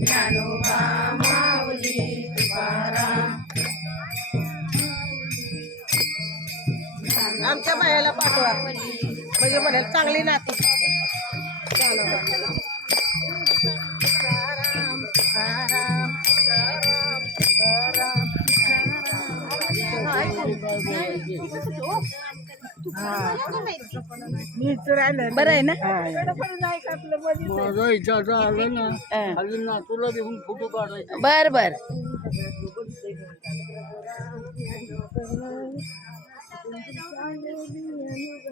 ज्ञानोबा माऊली तुकाराम. आमच्या बायाला पाठवा. म्हणजे म्हणाल चांगली नाती. बरं आहे ना? माझा इच्छा आला ना अजून ना